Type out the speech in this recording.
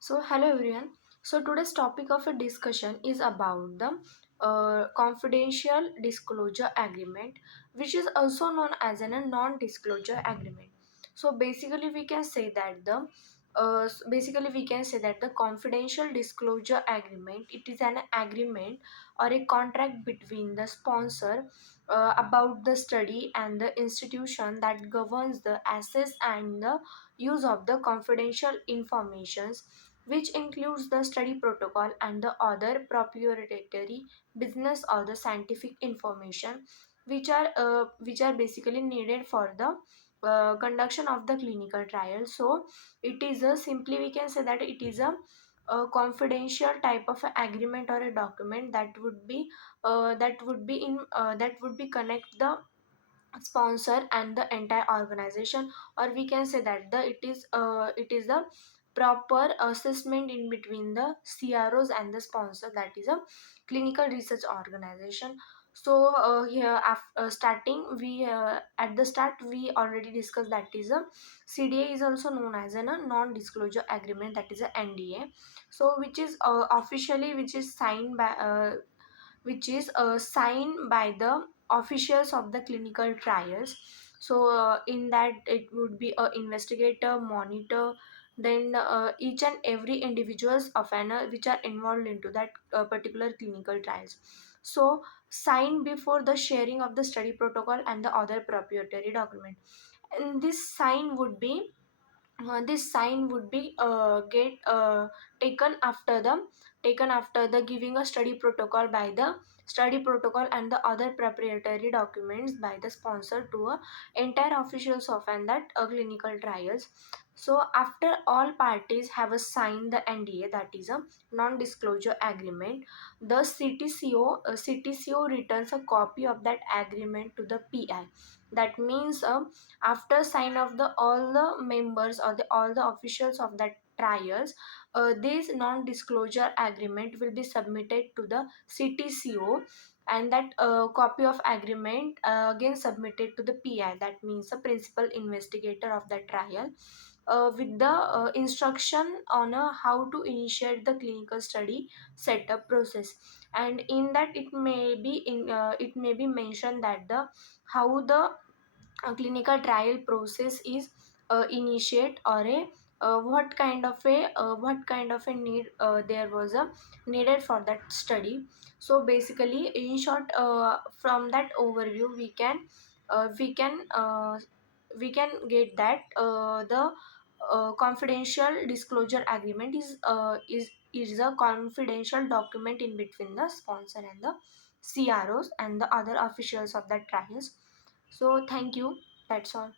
Hello everyone. Today's topic of a discussion is about the confidential disclosure agreement, which is also known as a non-disclosure agreement. Basically, we can say that the confidential disclosure agreement, it is an agreement or a contract between the sponsor about the study and the institution that governs the access and the use of the confidential informations, which includes the study protocol and the other proprietary business or the scientific information which are basically needed for the conduction of the clinical trial. So it is a simply we can say that it is a confidential type of a agreement or a document that would be connect the sponsor and the entire organization, or we can say that it is a proper assessment in between the CROs and the sponsor, that is a clinical research organization. Here after starting we at the start we already discussed that is a CDA is also known as a non-disclosure agreement, that is a NDA. Which is officially which is signed by the officials of the clinical trials. In that it would be a investigator, monitor, then each and every individuals of an which are involved into that particular clinical trials. So signed before the sharing of the study protocol and the other proprietary document, and this sign would be get taken after the giving a study protocol by the study protocol and the other proprietary documents by the sponsor to entire officials of and that clinical trials. So after all parties have signed the NDA, that is a non-disclosure agreement, the CTCO returns a copy of that agreement to the PI. That means after sign of the all the members or the all the officials of that trials, this non-disclosure agreement will be submitted to the CTCO, and that copy of agreement again submitted to the PI, that means the principal investigator of the trial, with the instruction on how to initiate the clinical study setup process. And in that it may be mentioned that the how the clinical trial process is initiate, or a what kind of a need there was a needed for that study. So basically in short, from that overview we can uh, we can uh, we can get that the confidential disclosure agreement is a confidential document in between the sponsor and the CROs and the other officials of the trials. So thank you. That's all.